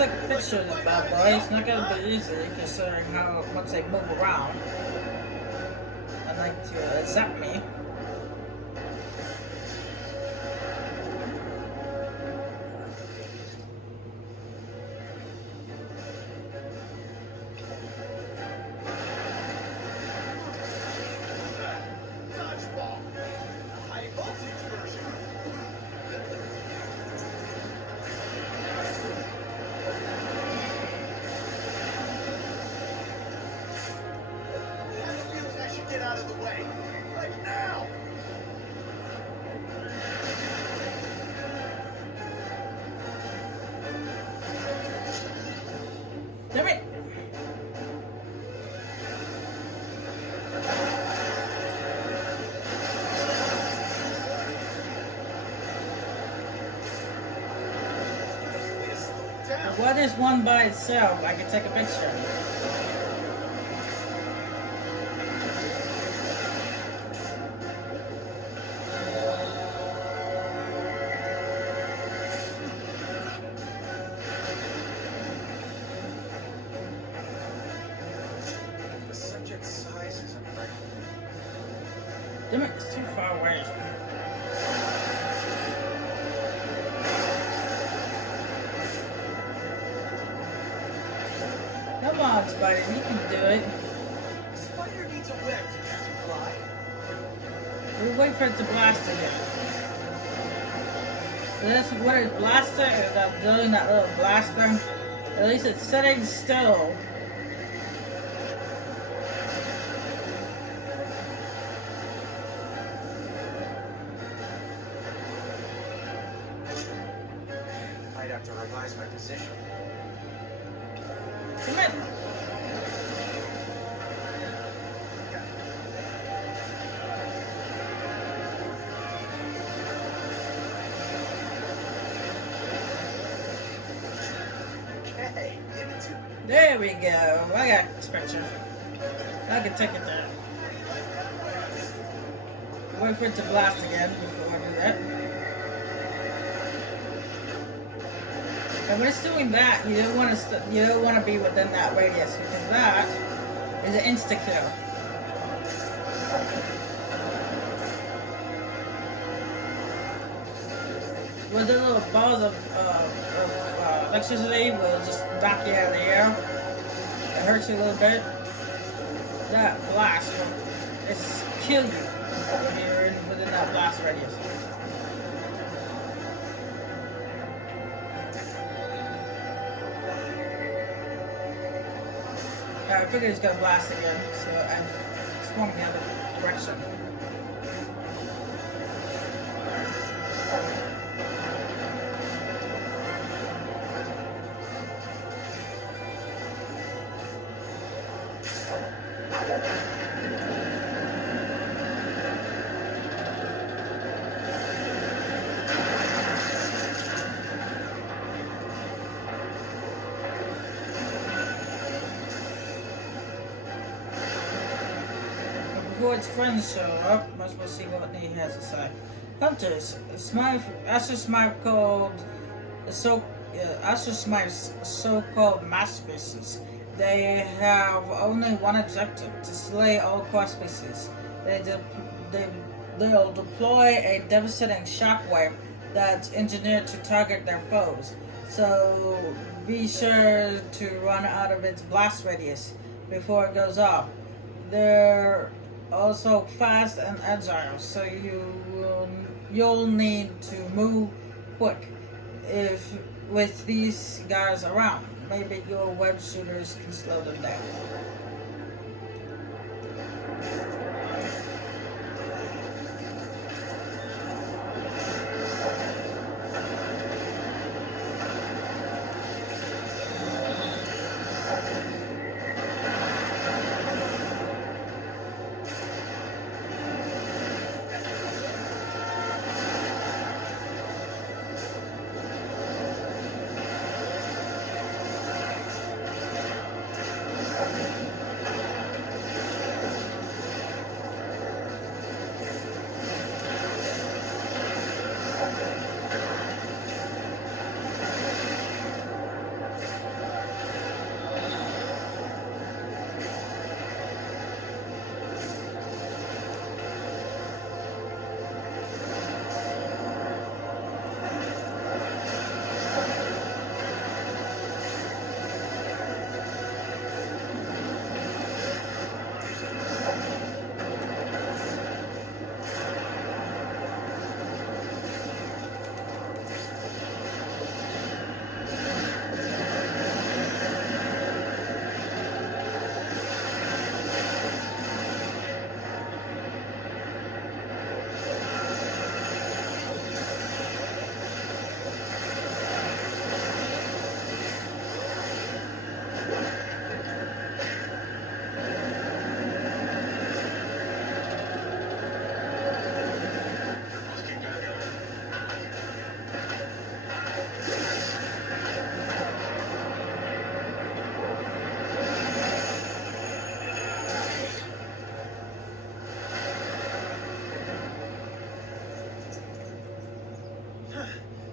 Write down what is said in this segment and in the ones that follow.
take a picture of this bad boy. It's not gonna be easy considering how much they move around. I like to zap me. Damn it! What is one by itself? I can take a picture. The subject size isn't right. Damn it, it's too far away. Come on, Spider, you can do it. Spider needs a web to catch a fly. We'll wait for it to blast again. So that's what it's blaster is that doing that little blaster. At least it's sitting still. I'd have to revise my position. Come in. Hey, give it to me. There we go. I got this picture. I can take it there. Wait for it to blast again before I do that. And when it's doing that, you don't want to be within that radius because that is an insta kill. With the little balls of electricity will just knock you out of the air. It hurts you a little bit. That blast will just kill you when you're within that blast radius. Yeah, I figured it's gonna blast again, so I swung the other direction. Before its friends show up, might as well see what he has to say. Hunters, Asher Smythe called Asher Smythe's so-called masterpieces. They have only one objective: to slay all cross species. They'll deploy a devastating shockwave that's engineered to target their foes. So be sure to run out of its blast radius before it goes off. They're also fast and agile, so you'll need to move quick. If with these guys around, maybe your web shooters can slow them down.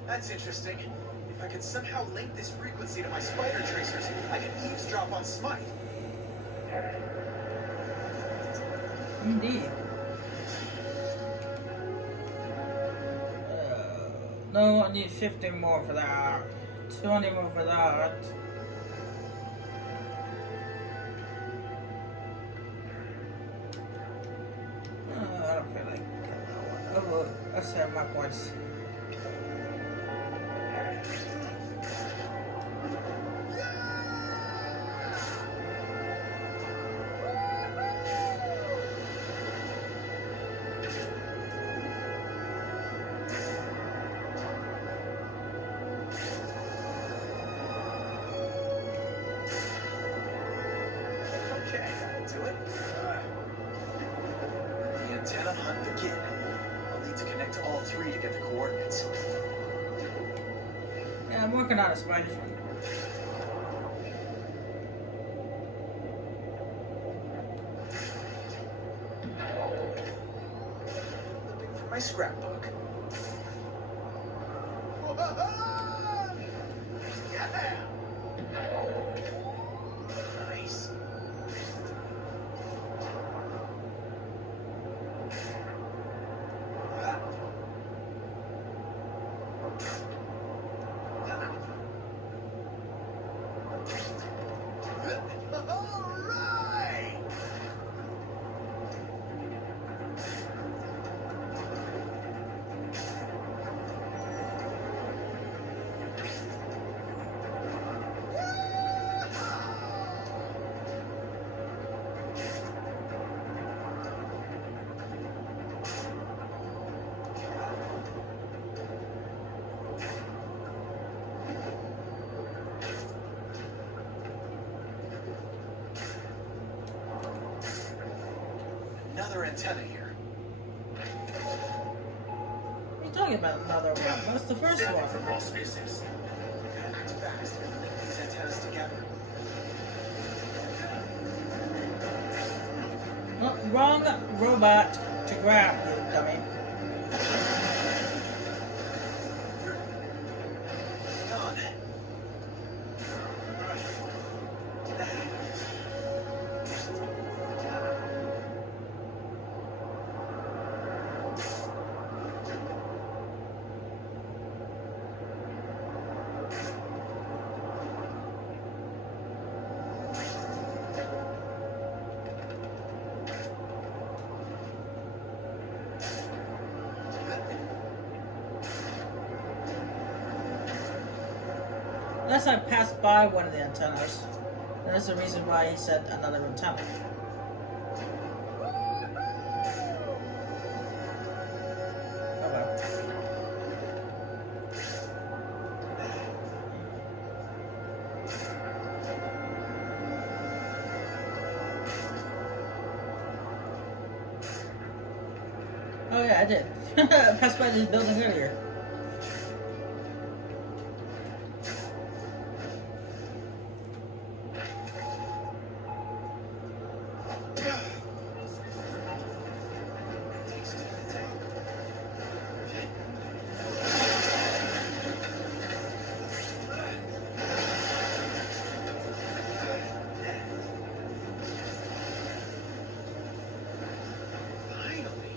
That's interesting. If I could somehow link this frequency to my spider tracers, I could eavesdrop on Smite. Indeed. No, I need 50 more for that. 20 more for that. I don't feel like. Oh, well, let's have my points. Okay, that'll do it. The antenna hunt begin. I'll need to connect to all three to get the coordinates. Yeah, I'm working on a spider. Looking for my scrapbook. Yeah! Nice. All right! Another antenna here. What are you talking about? Another one? That's the first one. From all species. Act fast. Link these antennas together. Oh, wrong robot to grab, you dummy. Done. Unless I passed by one of the antennas. And that's the reason why he said another antenna. Oh well. Oh yeah, I did. I passed by this building earlier. Finally.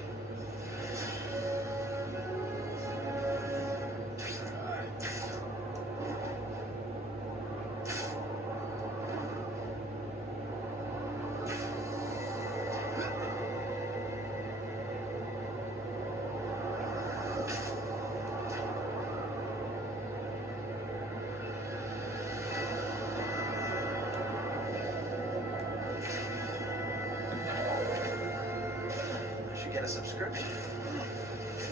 I should get a subscription.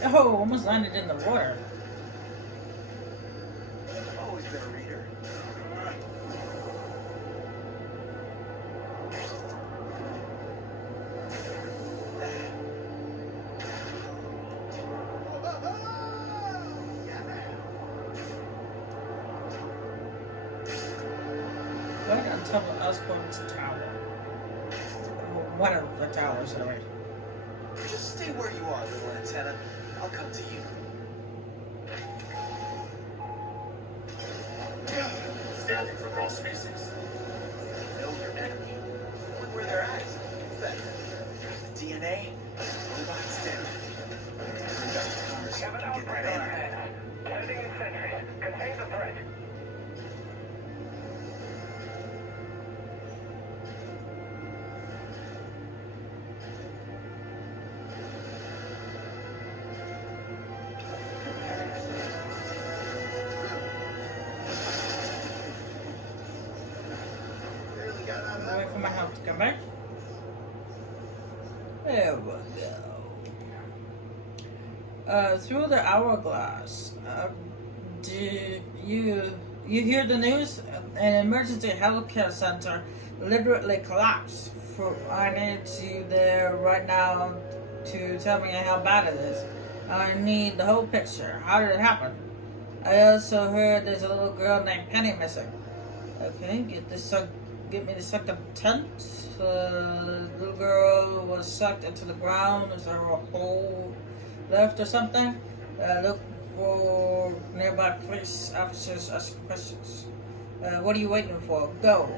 Oh, almost landed in the water. I've always been a reader. Right on top of Osborne's tower. Oh, one of the towers, sorry. Just stay where you are, little antenna. I'll come to you. spaces. Know your enemy. Look where they're at. Better. The DNA. Robots dead. We have an outbreak on our hands. Sending in sentries. Contain the threat. Barely got out of that. Wait for my health to come back. There we go. Through the hourglass. Do you hear the news? An emergency healthcare center literally collapsed. I need you there right now to tell me how bad it is. I need the whole picture. How did it happen? I also heard there's a little girl named Penny missing. Okay, get me the second tent. The little girl was sucked into the ground. Is there a hole left or something? Look for nearby police officers asking questions. What are you waiting for? Go.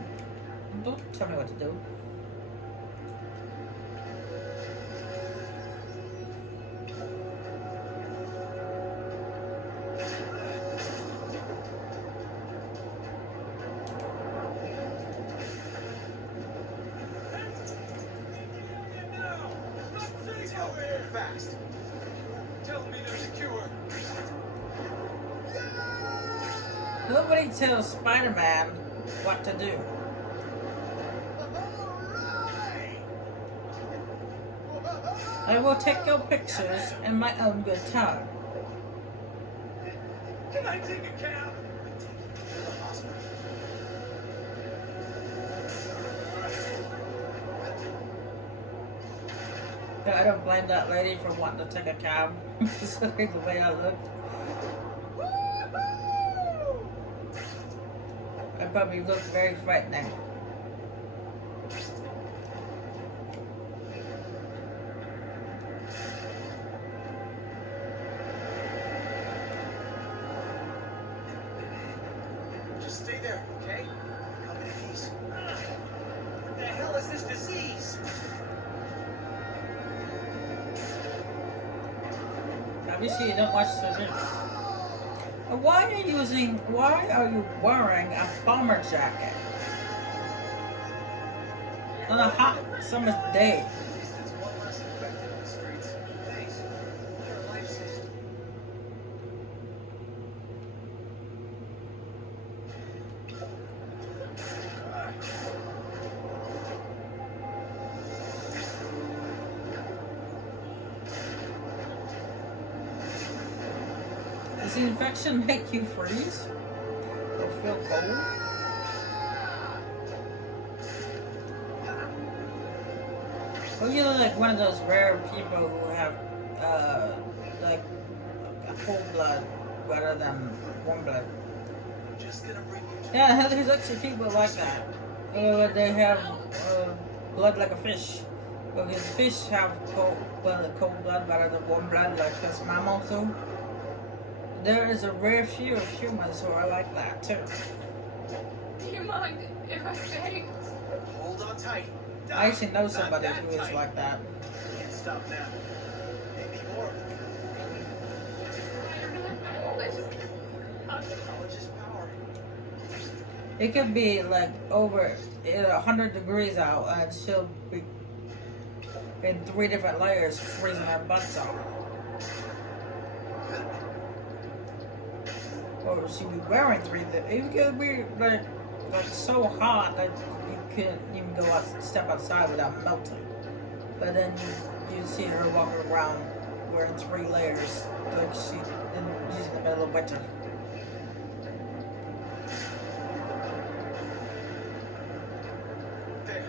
Don't tell me what to do. Fast. Tell me they're secure. Nobody tells Spider-Man what to do. I will take your pictures in my own good time. Can I take a cab? I don't blame that lady for wanting to take a cab, considering the way I looked. I probably looked very frightening. Just stay there, okay? Coming in peace. What the hell is this disease? Obviously, you don't watch the news. Why are you wearing a bomber jacket on a hot summer's day? At least it's one less infected on the streets. Thanks. You're a lifesaver. Does the infection make you freeze or feel cold? Well, you're like one of those rare people who have like a cold blood rather than warm blood. Just gonna bring you to Yeah, there's actually people like that. They have blood like a fish. Because fish have cold blood rather than warm blood like us mammals do. There is a rare few of humans who are like that too. Do you mind if I stay? hold on tight. I actually know somebody Not that who is tight. like that. Can't stop now. Maybe more. I don't know. I just. Knowledge is power. It could be like over 100 degrees out and she'll be in 3 different layers freezing her butts off. Or she'll be wearing 3 it could be like so hot that you couldn't even go out, step outside without melting. But then you see her walking around wearing 3 layers like she's in the middle of winter. There.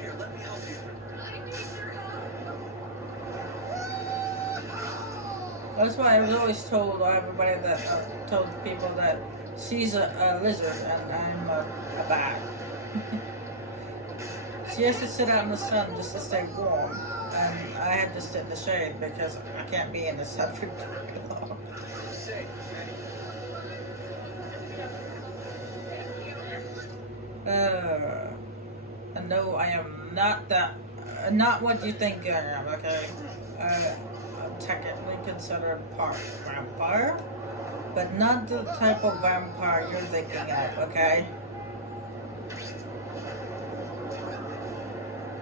Here, let me help you. I need your help. That's why I was always told everybody that told people that she's a lizard and I'm a bat. She has to sit out in the sun just to stay warm, and I have to sit in the shade because I can't be in the sun for too long. Safe, okay? No, I am not that. Not what you think I am. Okay. I'm technically considered part vampire, but not the type of vampire you're thinking of. Okay.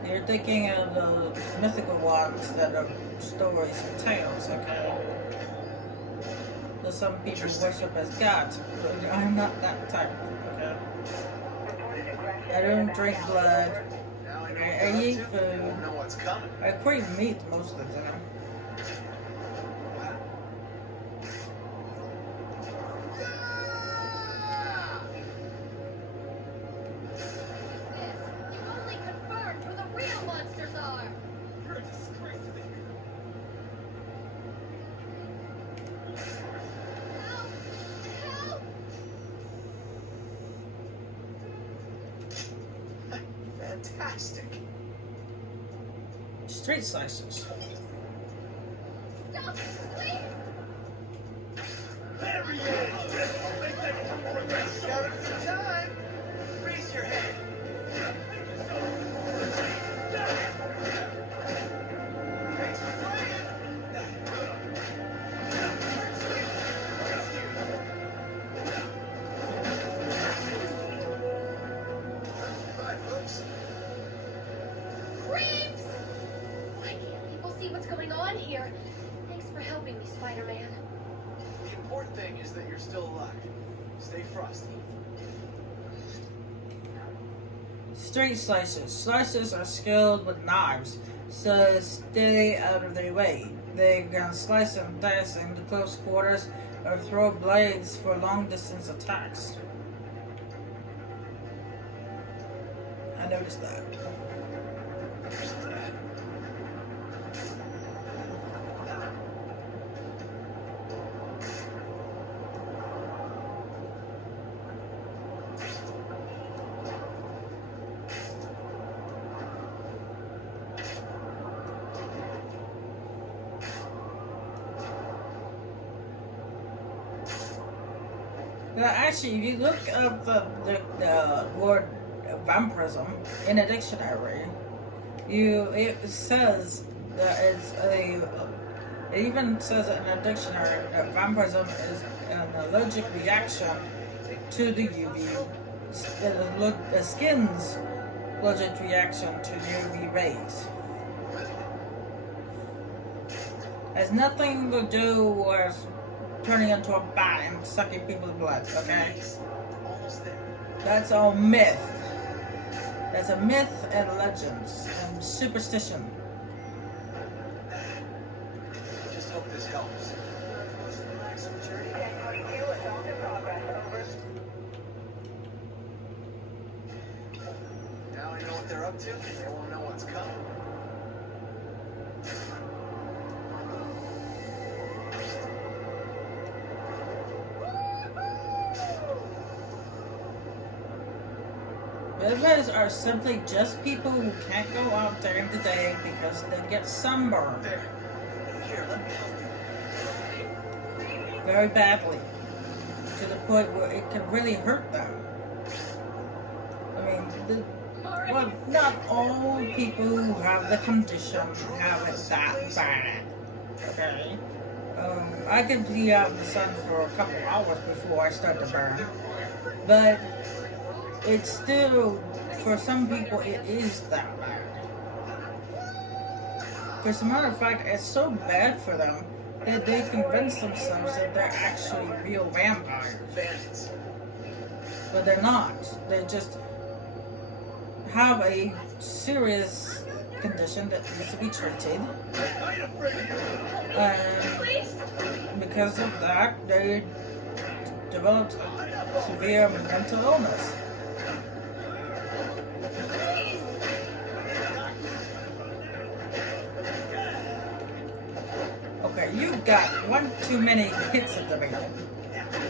You're thinking of the mythical ones that are stories and tales. Okay. That some people worship as gods, but I'm not that type. Okay. I don't drink blood. Now I know I what eat they're up to. food. They won't know what's coming. I crave meat most of the time. You only confirmed who the real monsters are. You're a disgrace to me. Help! Help! Fantastic. Street slices. Stop! Please! There he is! Got him some time. Raise your head. Thanks for playing. Bye, folks. Creeps! Why can't people see what's going on here? Thanks for helping me, Spider-Man. The important thing is that you're still alive. Stay frosty. Street slices. Slices are skilled with knives, so stay out of their way. They can slice and dice into close quarters or throw blades for long distance attacks. I noticed that. Now, actually, if you look up the word vampirism in a dictionary, it says that it even says in a dictionary that vampirism is an allergic reaction to the the skin's allergic reaction to UV rays. Has nothing to do with turning into a bat and sucking people's blood, okay? Almost there. That's all myth. That's a myth and legends and superstition. Just hope this helps. Some journey. Now I know what they're up to. They won't know what's coming. Vampires are simply just people who can't go out during the day because they get sunburned There. Here, let me help you. very badly to the point where it can really hurt them. I mean, well, not all people who have the condition have it that bad. Okay? I can be out in the sun for a couple hours before I start to burn. But it's still, for some people, it is that bad. As a matter of fact, it's so bad for them that they convince themselves that they're actually real vampires. Bandits. But they're not. They just have a serious condition that needs to be treated. And Please! because of that, they developed a severe mental illness. Okay, you got one too many hits at the beginning.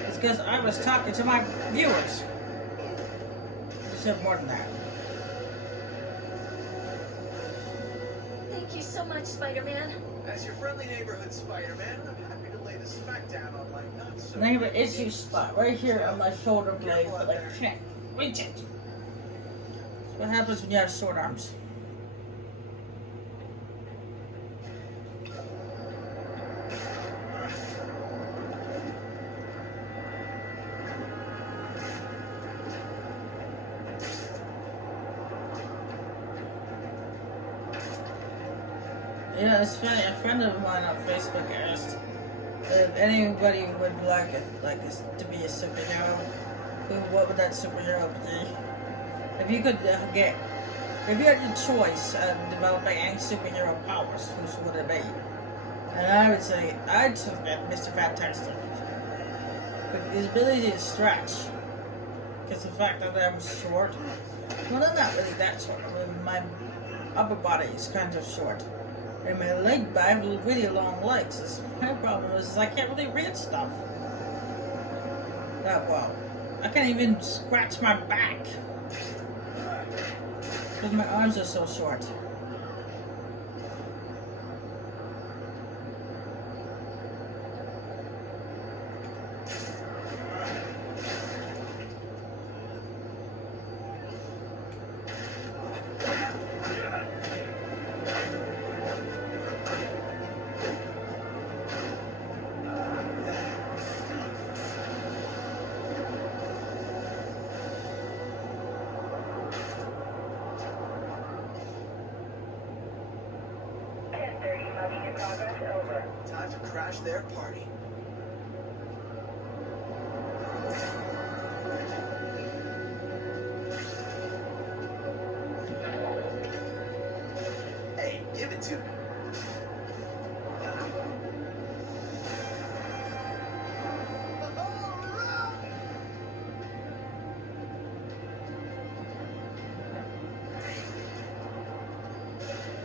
It's because I was talking to my viewers. You said more than that. Thank you so much, Spider-Man. As your friendly neighborhood Spider-Man, I'm happy to lay the smackdown on my nuts. And I have an issue spot right here on my shoulder blade, but I can't reach it. That's what happens when you have short arms. Yeah, it's funny. A friend of mine on Facebook asked if anybody would to be a superhero. What would that superhero be? If you could if you had the choice of developing any superhero powers, whose would it be? And I would say I'd select Mr. Fantastic. His ability to stretch, because the fact that I'm short. Well, I'm not really that short. My upper body is kind of short. And my leg, I have really long legs. My problem is I can't really read stuff that well. I can't even scratch my back because my arms are so short. Time to crash their party. Hey, give it to me.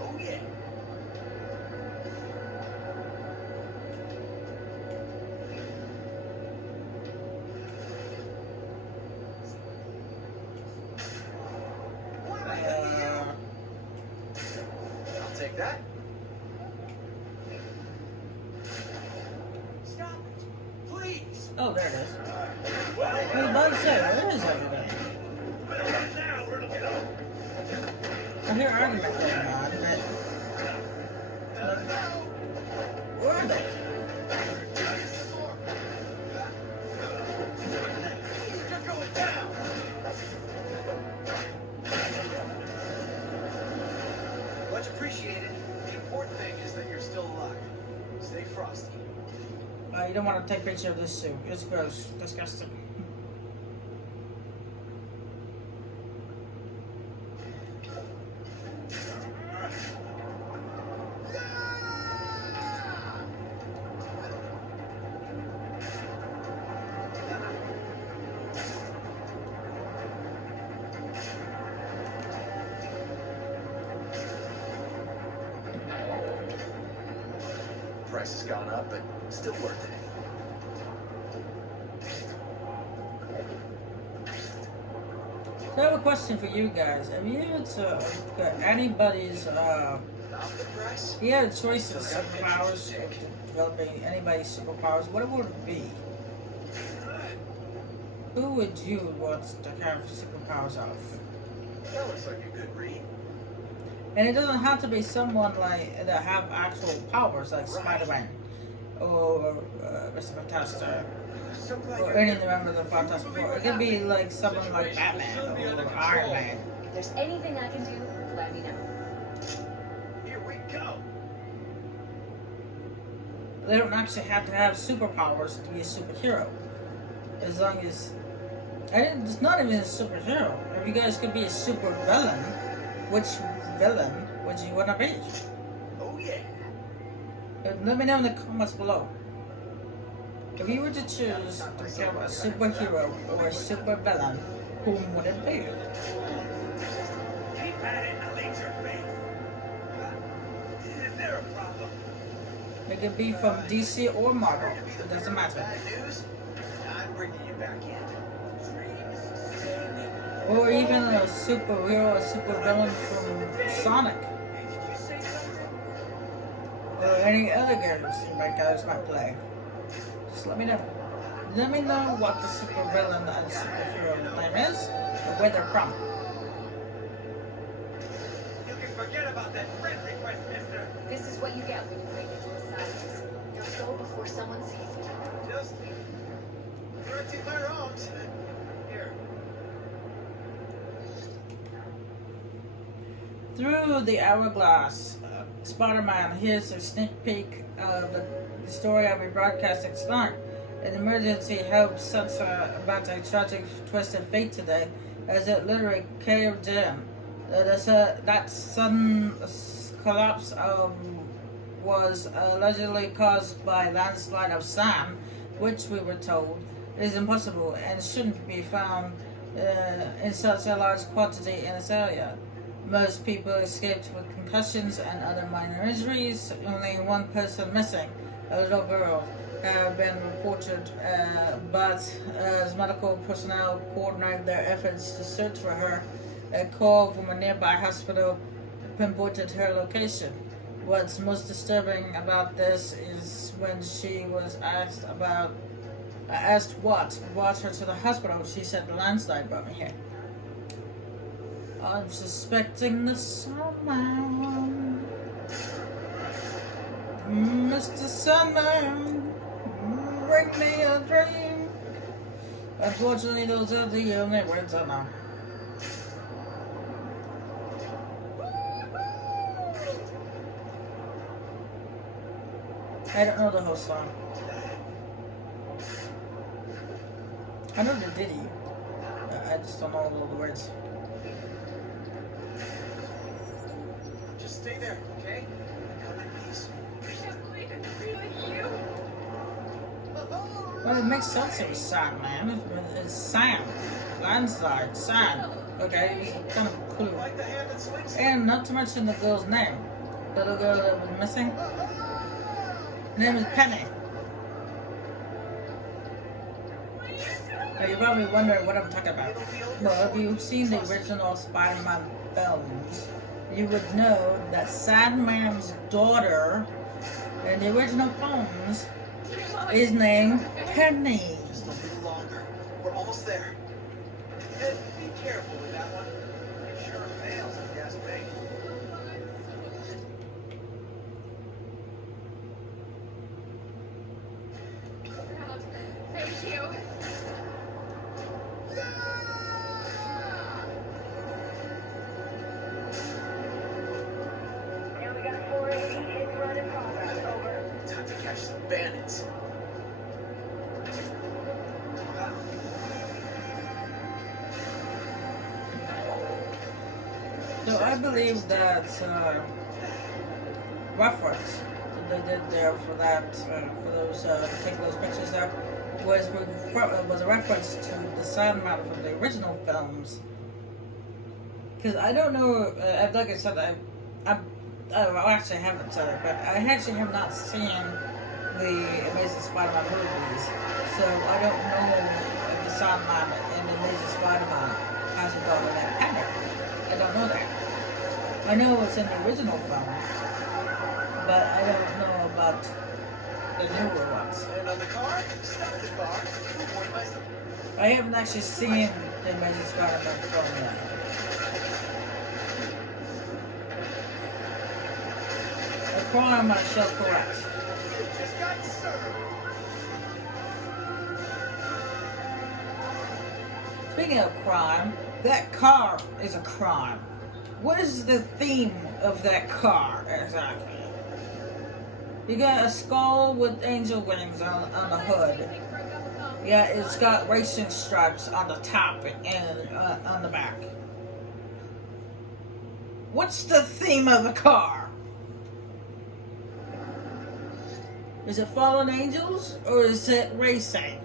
Oh yeah. I'll take that. Stop it, please. Oh, there it is. I was about to say, where is everybody? I hear argument going on, but where are they? You're going down. Much appreciated. The important thing is that you're still alive. Stay frosty. You don't want to take a picture of this suit. It's gross. Disgusting. Price has gone up, but still worth it. So I have a question for you guys. Have you got anybody's Not the price. if you had a choice of superpowers, developing anybody's superpowers, what would it be? Who would you want to have superpowers of? That looks like a good read. And it doesn't have to be someone like that have actual powers like Spider-Man or Mr. Fantastic So glad or you're any here. of the members of the Fantastic Four. It could be like someone like Batman or Iron Man. If there's anything I can do, let me know. Here we go. They don't actually have to have superpowers to be a superhero. As long as it's not even a superhero. If you guys could be a super villain, which villain would you want to be? Oh yeah. Let me know in the comments below. If you were to choose to become a superhero or a super villain, whom would it be? Keep at it, I'll eat your face. Is there a problem? It could be from DC or Marvel. To be the It doesn't bearer of matter. Bad news. I'm bringing you back in. Or even a superhero or super villain from Sonic. Hey, did you say something? Or any other games you guys might play. Just let me know. Let me know what the super villain and superhero name is, or where they're from. Forget about that friend request, mister. This is what you get when you break into a science. You'll go before someone sees you. Just dirty firearms. Here. Through the hourglass, Spider-Man hears a sneak peek of the story I'll be broadcasting tonight. An emergency helps Sansa about a tragic twist of fate today, as it literally caved in. That sudden collapse was allegedly caused by landslide of sand, which we were told is impossible and shouldn't be found in such a large quantity in this area. Most people escaped with concussions and other minor injuries. Only one person missing, a little girl, have been reported, but as medical personnel coordinated their efforts to search for her, a call from a nearby hospital pinpointed her location. What's most disturbing about this is when she was asked what brought her to the hospital, she said the landslide brought me here. I'm suspecting the Sandman. Mr. Sandman, bring me a dream. Unfortunately, those are the only words I know. I don't know the whole song. I know the ditty. I just don't know all the words. Just stay there, okay? Come in peace. I can't believe it's really you. Well, it makes sense it was sand, man. It's sand. Landslide, sand. Okay, it's kind of a clue. Like the hand that swings. And not to mention the girl's name. The little girl that was missing. Her name is Penny. Now you're probably wondering what I'm talking about. Well, if you've seen the original Spider-Man films, you would know that Sandman's daughter in the original films is named Penny. Just a little longer. We're almost there. Ed, be careful with that one. It sure fails if you ask me. Thank you. Yeah, we got 480 hit run in progress. Over. Time to catch some bandits. So I believe that reference that they did there for that, for those taking those pictures there, was a reference to the Sandman from the original films. Because I don't know, like I said, I actually haven't said it, but I actually have not seen the Amazing Spider-Man movies, so I don't know if the Sandman in the Amazing Spider-Man has a daughter named Penny. I don't know that. I know it's in the original film, but I don't know about the newer ones. And on the car, stop the car. Avoid myself. I haven't actually seen the Amazing Spider-Man film yet. A crime I shall correct. You just got served. Speaking of crime, that car is a crime. What is the theme of that car exactly? You got a skull with angel wings on the hood. Yeah, it's got racing stripes on the top and on the back. What's the theme of the car? Is it fallen angels or is it racing?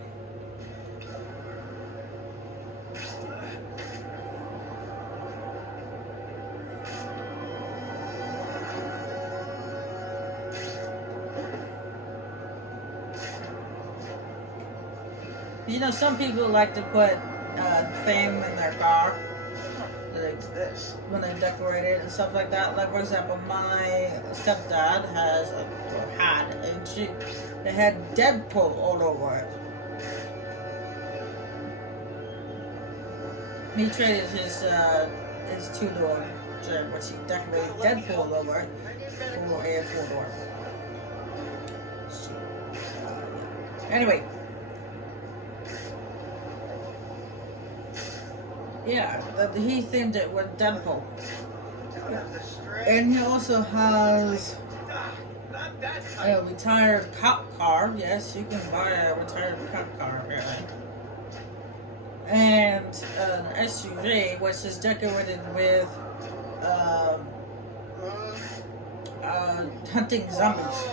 You know, some people like to put theme in their car What's this? when they decorate it and stuff like that. Like, for example, my stepdad had a Jeep that had Deadpool all over it. He traded his two-door structure, which he decorated Deadpool over for a four-door. Anyway. Yeah, he themed it with Deadpool. And he also has a retired cop car. Yes, you can buy a retired cop car, apparently. And an SUV, which is decorated with hunting zombies.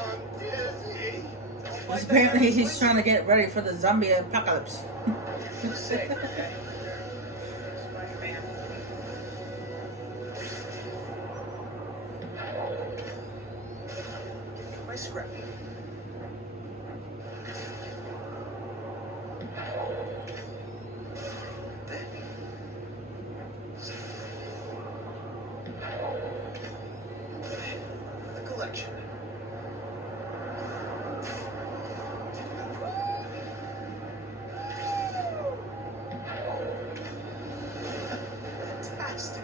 Because apparently he's trying to get ready for the zombie apocalypse. My scrap. The collection. Fantastic.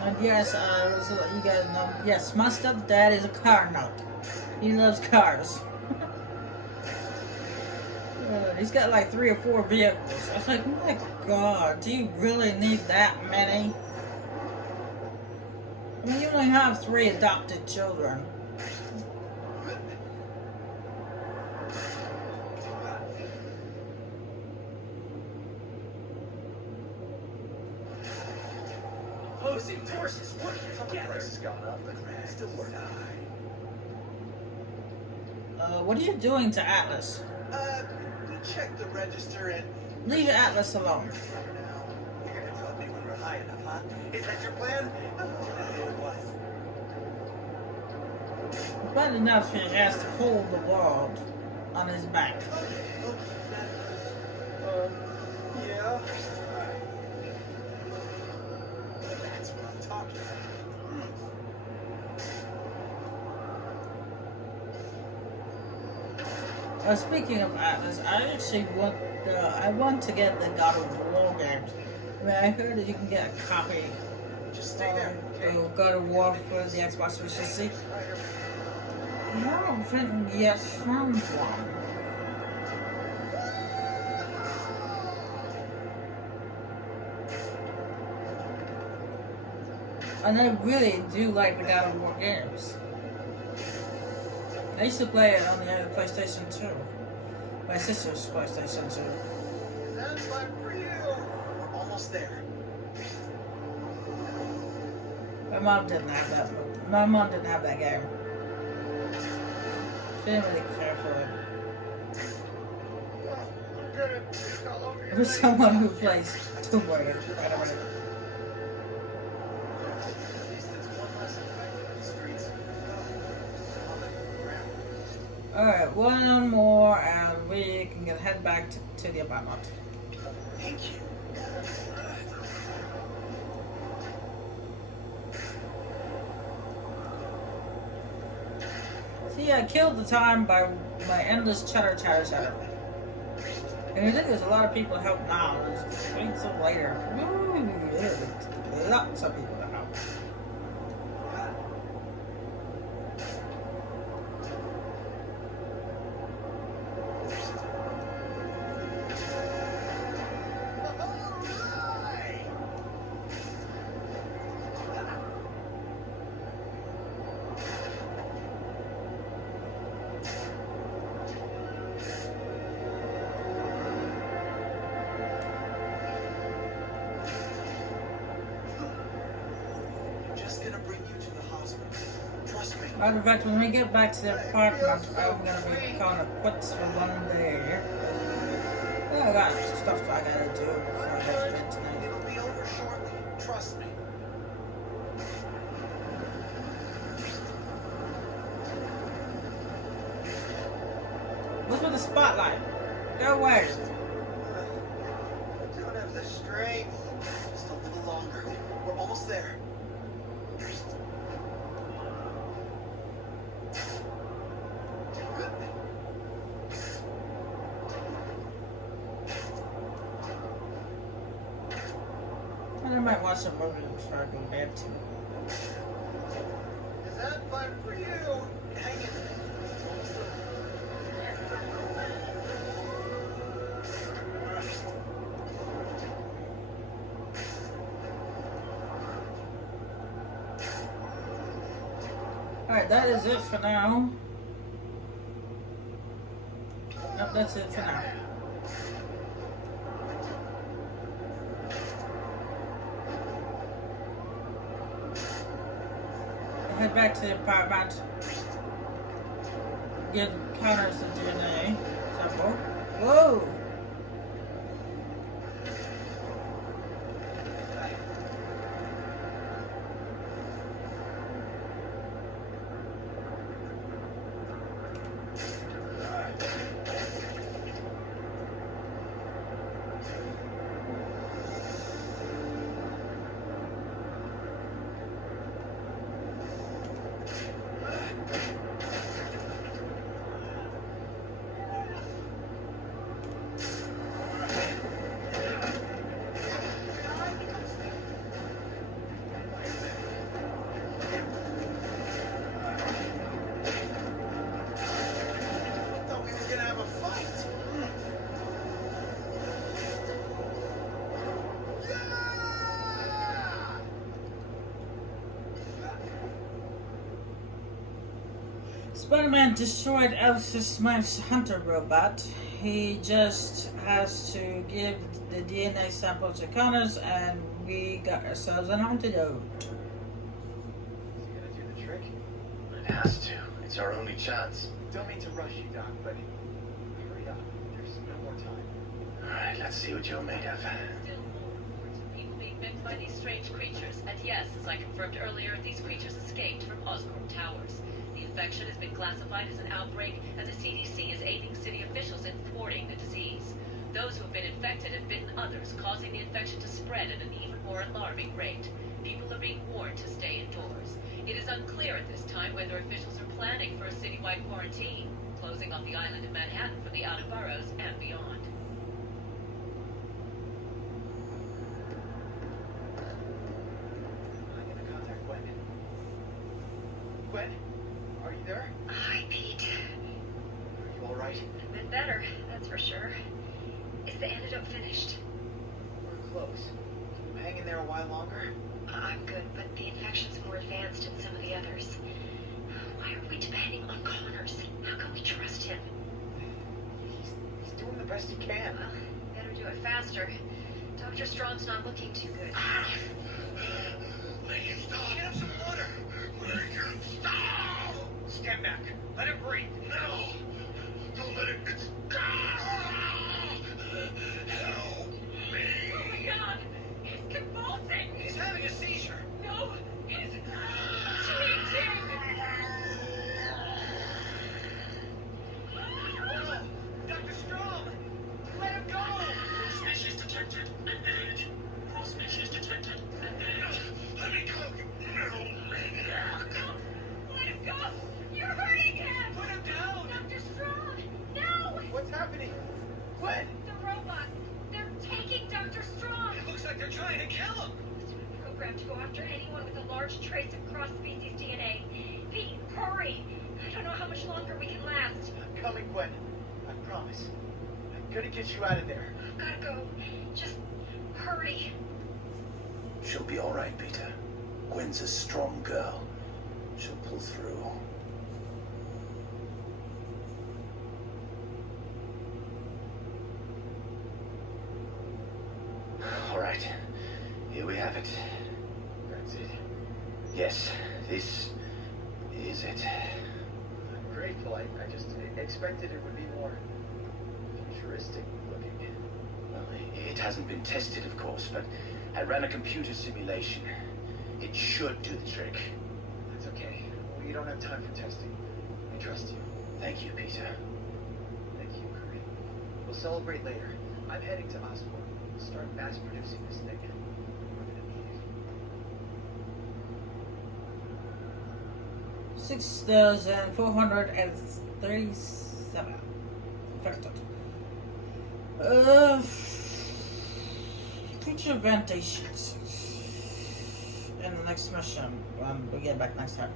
And yes, so that you guys know, yes, my stepdad is a car nut. He loves cars. He's got like 3 or 4 vehicles. I was like, my God, do you really need that many? I mean, you only have 3 adopted children. Opposing forces working together. Price has gone up, but still working. What are you doing to Atlas? We checked the register and Leave Atlas alone. you're gonna drop me when we're high enough, huh? Is that your plan? It was. It's bad enough he has to hold the world on his back. Yeah. That's what I'm talking about. Speaking of Atlas, I actually want to get the God of War games. I mean, I heard that you can get a copy Just stay there, okay? of God of War for the Xbox 360. I haven't yet found one. And I really do like the God of War games. I used to play it on the PlayStation 2. My sister's PlayStation 2. That's fine for you. We're almost there. My mom didn't have that. My mom didn't have that game. She didn't really care for it. It was someone who plays Tomb Raider. Right over there. At least it's one less infected in the streets. Alright, one more and we can head back to the apartment. Thank you. See, I killed the time by my endless chatter. And I think there's a lot of people helping out. Just wait till later. Ooh, there's lots of people to help. Just gonna bring you to the hospital. Trust me. Matter of fact, when we get back to the apartment, I'm gonna be calling it quits for one day. I got stuff I gotta do before I have to bed tonight. It'll be over shortly. Trust me. What's with the spotlight? Go away. I don't have the We're almost there. And I might watch a movie before I go to bed too. Is that fun for you? Hang in there. Alright, that is it for now. Nope, that's it for now. Head back to the apartment. Give Connors the DNA sample. Whoa! Thought we were gonna have a fight. Yeah! Spider-Man destroyed Alice Smith's hunter robot. He just has to give the DNA sample to Connors and we got ourselves an antidote. Is he gonna do the trick? It has to. It's our only chance. Don't mean to rush you, Doc, but hurry up. There's no more time. Alright, let's see what you're made of. Still more reports of people being bitten by these strange creatures. And yes, as I confirmed earlier, these creatures escaped from Oscorp Towers. The infection has been classified as an outbreak, and the CDC is aiding city officials in thwarting the disease. Those who have been infected have bitten others, causing the infection to spread at an even more alarming rate. People are being warned to stay indoors. It is unclear at this time whether officials are planning for a citywide quarantine, closing off the island of Manhattan for the outer boroughs and beyond. I'm gonna contact Gwen. Gwen? Are you there? Hi, Pete. Are you alright? A bit better, that's for sure. Is the antidote finished? We're close. Can you hang in there a while longer? I'm good, but the infection's more advanced in some of the others. Why are we depending on Connors? How can we trust him? He's doing the best he can. Well, better do it faster. Dr. Strong's not looking too good. Make him stop. Get him some water. Make him stop. Stand back. Let him breathe. No. Don't let him get stop. Help me. Oh my god! He's convulsing! He's having a seizure. No! He's changing! No! Dr. Strong! Let him go! Species detected. Engage. Species detected. Engage. Let me go, you metal maniac. Let him go! You're hurting him! Put him down! Dr. Strong! No! What's happening? Gwen! The robots! They're taking Dr. Strong! It looks like they're trying to kill him! Programmed to go after anyone with a large trace of cross-species DNA. Pete, hurry! I don't know how much longer we can last. I'm coming, Gwen. I promise. I'm gonna get you out of there. I've gotta go. Just hurry. She'll be all right, Peter. Gwen's a strong girl. She'll pull through. All right. Here we have it. That's it. Yes, this is it. I'm grateful. I just expected it would be more futuristic looking. Well, it hasn't been tested, of course, but I ran a computer simulation. It should do the trick. That's okay. We don't have time for testing. I trust you. Thank you, Peter. Thank you, Curry. We'll celebrate later. I'm heading to Oscorp. Start mass producing this thing. We're gonna need it. 6,437 affected. Creature ventilation. In the next mission, we get back next time.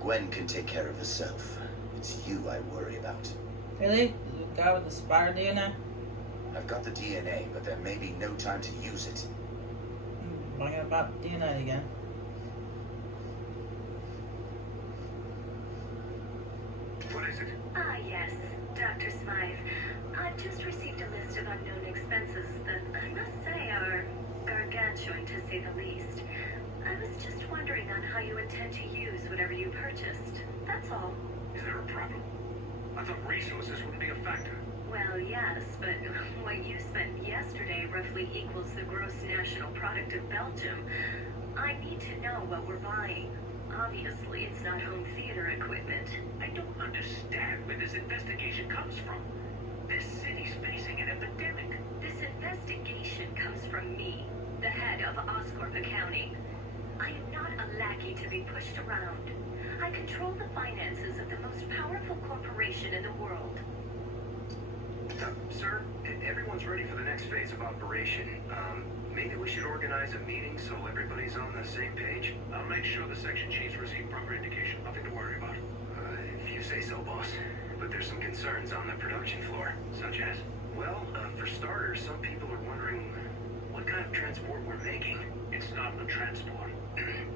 Gwen can take care of herself. It's you I worry about. Really? The guy with the spider DNA? I've got the DNA, but there may be no time to use it. Bringing about DNA again. What is it? Ah, yes, Dr. Smythe. I've just received a list of unknown expenses that I must say are gargantuan, to say the least. I was just wondering on how you intend to use whatever you purchased. That's all. Is there a problem? I thought resources wouldn't be a factor. Well, yes, but what you spent yesterday roughly equals the gross national product of Belgium. I need to know what we're buying. Obviously, it's not home theater equipment. I don't understand where this investigation comes from. This city's facing an epidemic. This investigation comes from me, the head of Oscorp Accounting. I am not a lackey to be pushed around. I control the finances of the most powerful corporation in the world. Sir, everyone's ready for the next phase of operation. Maybe we should organize a meeting so everybody's on the same page. I'll make sure the section chiefs receive proper indication. Nothing to worry about. If you say so, boss. But there's some concerns on the production floor. Such as? Well, for starters, some people are wondering what kind of transport we're making. It's not a transport.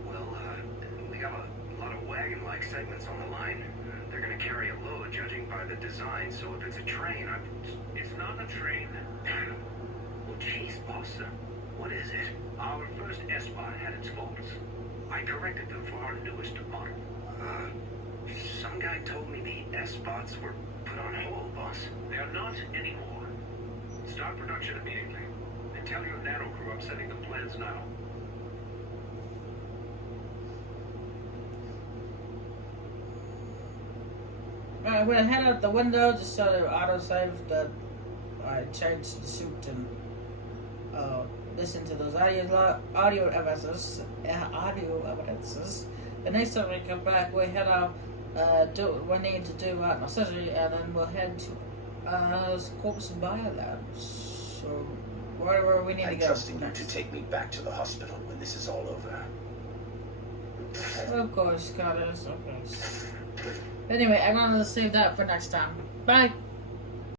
Well, we got a lot of wagon-like segments on the line. They're gonna carry a load, judging by the design, so if it's a train, It's not a train. Well, jeez, boss, what is it? Our first S-Bot had its faults. I corrected them for our newest model. Some guy told me the S-Bots were put on hold, boss. They're not anymore. Start production immediately. And tell your nano crew I'm sending the plans now. I'm gonna head out the window just so the autosave that I changed the suit and listen to those audio evidences. The next time we come back, we head out, do what we need to do out in the city, and then we'll head to Corpus Biolabs. So wherever we need to I'm go. trusting you next. to take me back to the hospital when this is all over. Of course, Carlos. Of course. Anyway, I'm gonna save that for next time. Bye.